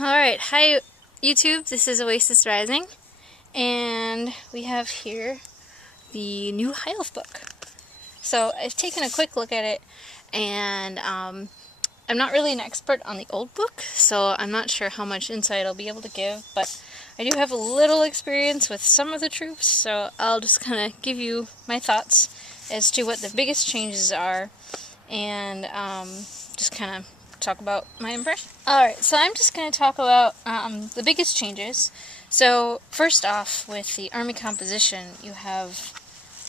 Alright, hi YouTube, this is Oasis Rising, and we have here the new High Elf book. So I've taken a quick look at it, and I'm not really an expert on the old book, so I'm not sure how much insight I'll be able to give, but I do have a little experience with some of the troops, so I'll just kind of give you my thoughts as to what the biggest changes are, and just kind of talk about my impression. Alright, so I'm just going to talk about the biggest changes. So first off, with the army composition, you have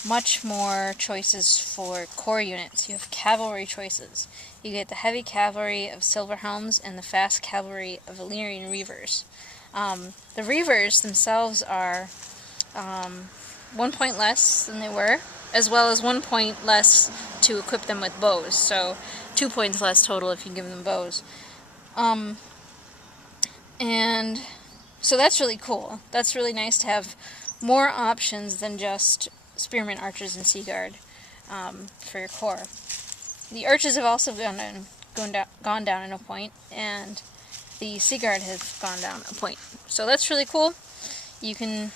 much more choices for core units. You have cavalry choices. You get the heavy cavalry of Silverhelms and the fast cavalry of Illyrian Reavers. The Reavers themselves are 1 point less than they were, as well as 1 point less to equip them with bows. So 2 points less total if you give them bows. And so that's really cool. That's really nice to have more options than just spearmen, archers, and sea guard for your core. The archers have also gone down in a point, and the sea guard has gone down a point. So that's really cool. You can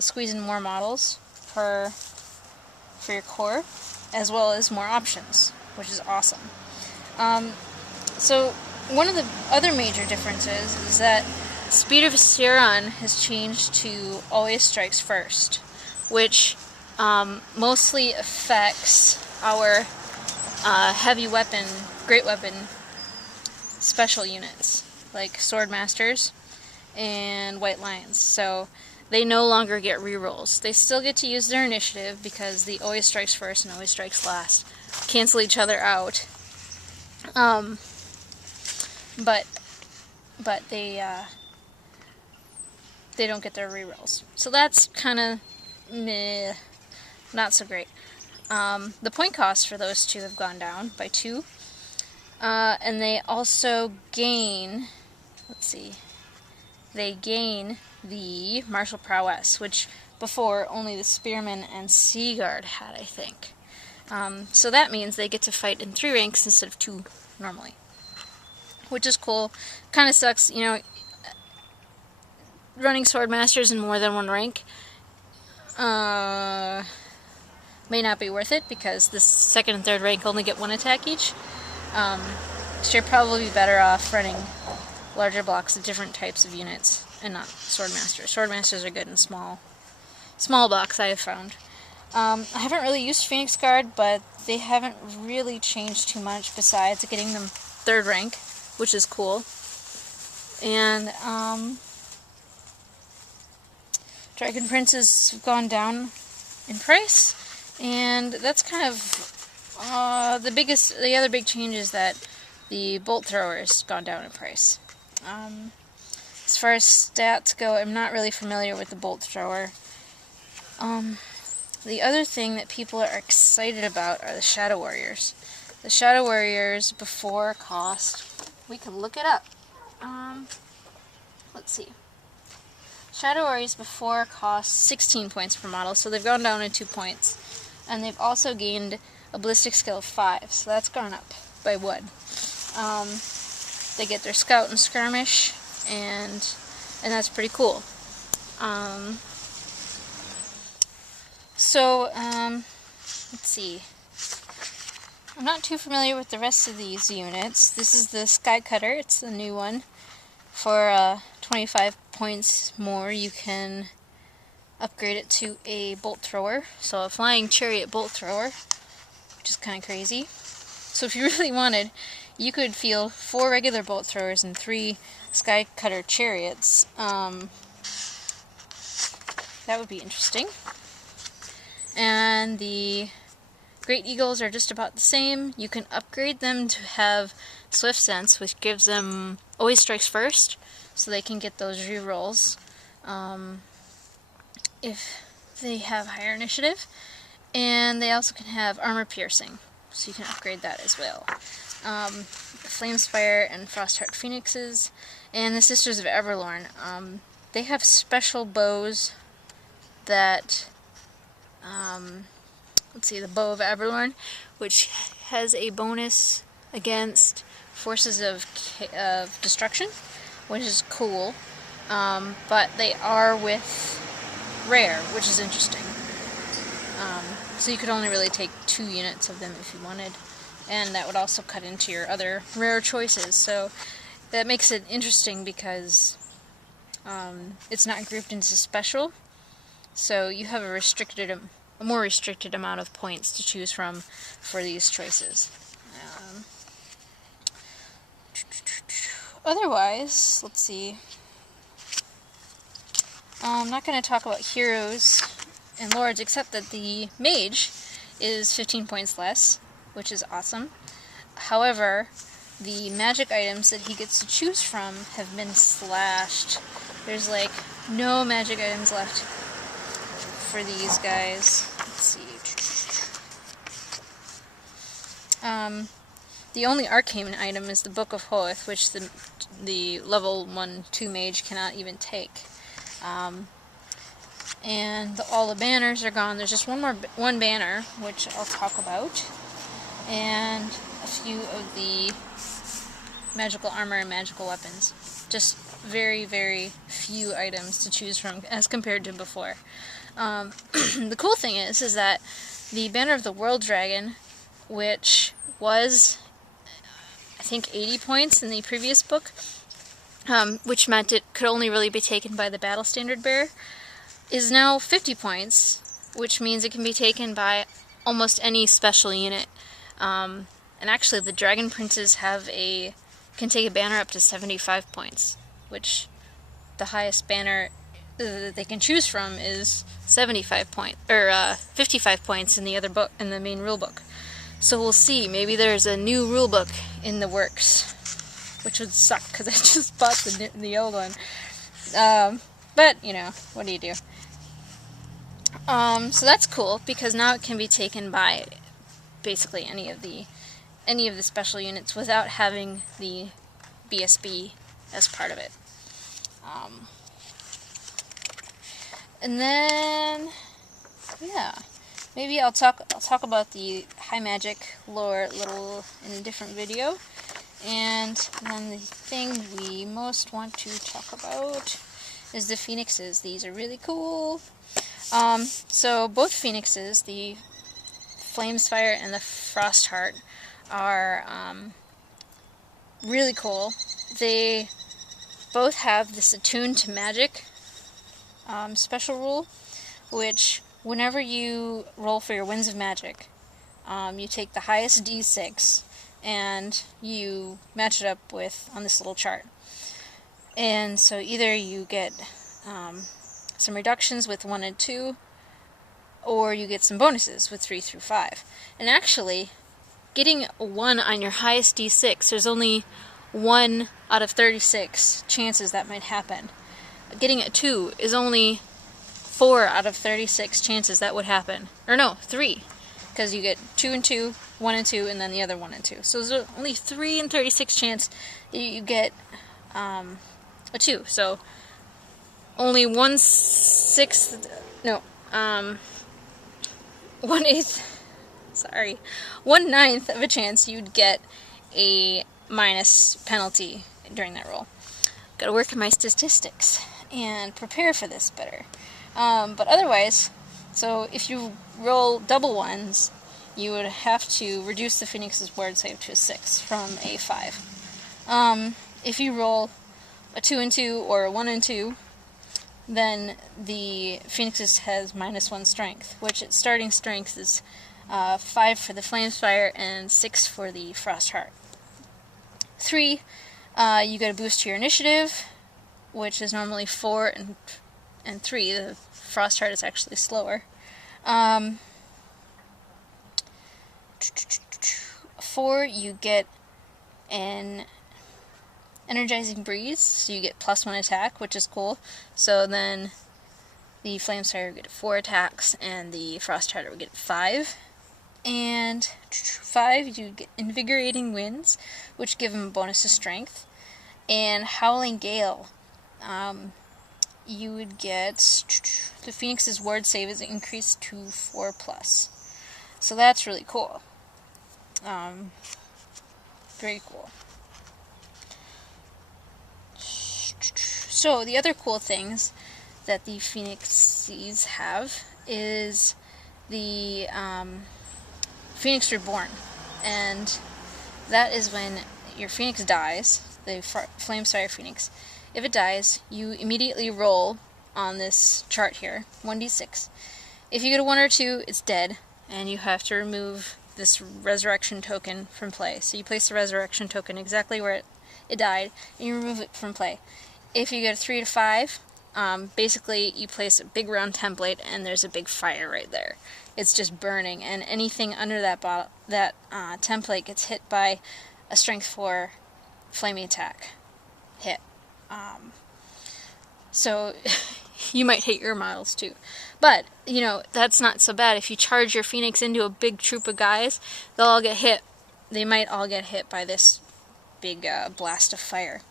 squeeze in more models for your core, as well as more options, which is awesome. So one of the other major differences is that Speed of Sauron has changed to always strikes first, which mostly affects our heavy weapon, great weapon special units, like Sword Masters and White Lions. So they no longer get rerolls. They still get to use their initiative because the always strikes first and always strikes last cancel each other out. But they don't get their rerolls. So that's kind of meh, not so great. The point costs for those two have gone down by 2. And they also gain, they gain the martial prowess, which before only the spearmen and sea guard had, I think. So that means they get to fight in 3 ranks instead of 2 normally, which is cool. Kind of sucks, you know, running sword masters in more than 1 rank may not be worth it because the 2nd and 3rd rank only get 1 attack each. So you're probably better off running larger blocks of different types of units and not sword masters. Sword masters are good in small blocks, I have found. I haven't really used Phoenix Guard, but they haven't really changed too much besides getting them 3rd rank, which is cool. And Dragon Princes have gone down in price, and that's kind of the other big change is that the Bolt Thrower has gone down in price. As far as stats go, I'm not really familiar with the Bolt Thrower. The other thing that people are excited about are the Shadow Warriors. The Shadow Warriors before cost, we could look it up. Let's see. Shadow Warriors before cost 16 points per model, so they've gone down in 2 points. And they've also gained a ballistic skill of 5, so that's gone up by 1. They get their scout and skirmish, and that's pretty cool. Let's see. I'm not too familiar with the rest of these units. This is the Sky Cutter. It's the new one. For 25 points more, you can upgrade it to a Bolt Thrower. So a Flying Chariot Bolt Thrower, which is kind of crazy. So if you really wanted, you could field 4 regular Bolt Throwers and 3 Sky Cutter Chariots. That would be interesting. And the Great Eagles are just about the same. You can upgrade them to have Swift Sense, which gives them always strikes first, so they can get those rerolls if they have higher initiative. And they also can have Armor Piercing, so you can upgrade that as well. Flamespire and Frostheart Phoenixes, and the Sisters of Everlorn. They have special bows that, the Bow of Everlorn, which has a bonus against forces of destruction, which is cool. But they are with rare, which is interesting. So you could only really take 2 units of them if you wanted, and that would also cut into your other rare choices. So that makes it interesting because it's not grouped into special, so you have a more restricted amount of points to choose from for these choices. Otherwise, let's see. I'm not going to talk about heroes and lords, except that the mage is 15 points less, which is awesome. However, the magic items that he gets to choose from have been slashed. There's like no magic items left for these guys. Let's see. The only arcane item is the Book of Hoth, which the level 1-2 mage cannot even take. And all the banners are gone. There's just one banner, which I'll talk about, and a few of the magical armor and magical weapons. Just very, very few items to choose from as compared to before. The cool thing is that the Banner of the World Dragon, which was, I think, 80 points in the previous book, which meant it could only really be taken by the Battle Standard Bearer, is now 50 points, which means it can be taken by almost any special unit. And actually, the Dragon Princes can take a banner up to 75 points, which the highest banner that they can choose from is 55 points in the other book, in the main rule book. So we'll see. Maybe there's a new rule book in the works, which would suck because I just bought the old one. But you know, what do you do? So that's cool because now it can be taken by basically any of the special units without having the BSB as part of it. And then, yeah, maybe I'll talk about the high magic lore in a different video. And then the thing we most want to talk about is the phoenixes. These are really cool. So both phoenixes, the Flamespire and the Frostheart, are really cool. They both have this attuned to magic special rule, which whenever you roll for your Winds of Magic, you take the highest D6 and you match it up on this little chart. And so either you get some reductions with 1 and 2, or you get some bonuses with 3 through 5. And actually, getting a 1 on your highest D6, there's only 1 out of 36 chances that might happen. Getting a 2 is only 4 out of 36 chances that would happen. Or no, 3. Because you get 2 and 2, 1 and 2, and then the other 1 and 2. So there's only 3 in 36 chance you get a 2. So only 1/8 of a chance you'd get a minus penalty during that roll. Gotta work on my statistics and prepare for this better. But otherwise, so if you roll double 1s, you would have to reduce the Phoenix's ward save to a 6 from a 5. If you roll a 2 and 2 or a 1 and 2, then the Phoenix's has -1 strength, which its starting strength is 5 for the Flamespire and 6 for the Frostheart. 3, you get a boost to your initiative, which is normally 4 and 3. The Frostheart is actually slower. 4, you get an energizing breeze, so you get +1 attack, which is cool. So then the Flamespire will get 4 attacks, and the Frostheart will get 5. And 5, you get Invigorating Winds, which give him a bonus to strength. And Howling Gale, you would get the Phoenix's ward save is increased to 4+. So that's really cool. Very cool. So the other cool things that the Phoenixes have is the Phoenix Reborn, and that is when your Phoenix dies, the Flamespire Phoenix. If it dies, you immediately roll on this chart here, 1d6. If you get a 1 or 2, it's dead, and you have to remove this resurrection token from play. So you place the resurrection token exactly where it died, and you remove it from play. If you get a 3 to 5, basically you place a big round template, and there's a big fire right there. It's just burning, and anything under that template gets hit by a strength 4 flaming attack hit. So you might hate your models too. But, you know, that's not so bad. If you charge your Phoenix into a big troop of guys, they'll all get hit. They might all get hit by this big blast of fire.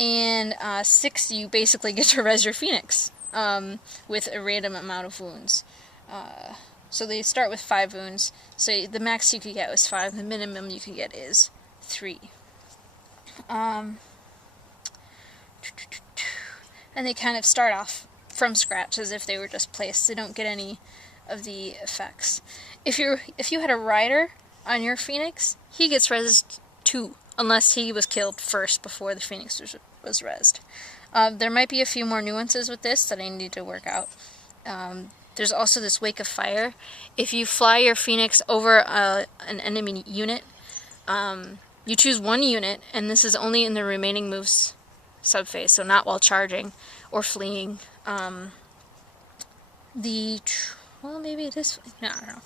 And 6, you basically get to res your Phoenix with a random amount of wounds. So they start with 5 wounds. So the max you could get was 5. The minimum you can get is 3. And they kind of start off from scratch as if they were just placed. They don't get any of the effects. If you had a rider on your Phoenix, he gets rezzed 2, unless he was killed first before the Phoenix was rezzed. There might be a few more nuances with this that I need to work out. There's also this Wake of Fire. If you fly your Phoenix over an enemy unit, you choose one unit, and this is only in the remaining moves subphase, so not while charging or fleeing. Well, maybe it is. No, I don't know.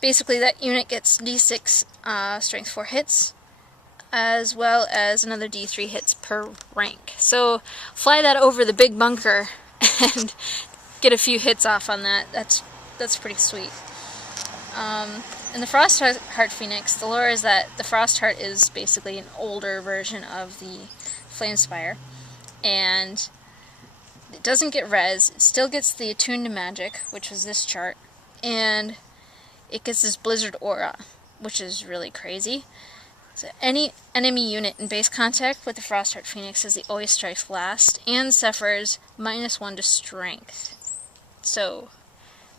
Basically, that unit gets D6 strength 4 hits, as well as another D3 hits per rank. So fly that over the big bunker and get a few hits off on that. That's pretty sweet. In the Frostheart Phoenix, the lore is that the Frostheart is basically an older version of the Flamespire, and it doesn't get res. It still gets the Attuned to Magic, which was this chart, and it gets this Blizzard Aura, which is really crazy. So any enemy unit in base contact with the Frostheart Phoenix says he always strikes last and suffers -1 to strength. So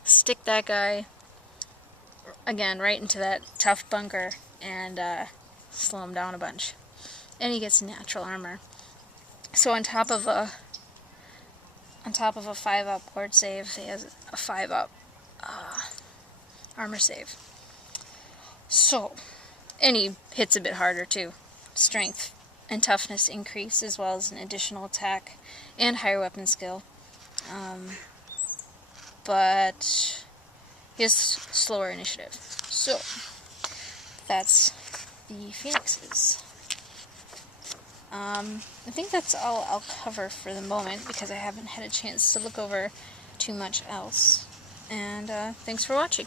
stick that guy again right into that tough bunker and slow him down a bunch. And he gets natural armor. So on top of a 5-up ward save, he has a 5-up armor save. So, and he hits a bit harder too. Strength and toughness increase, as well as an additional attack and higher weapon skill. But he has slower initiative. So that's the Phoenixes. I think that's all I'll cover for the moment, because I haven't had a chance to look over too much else. And thanks for watching.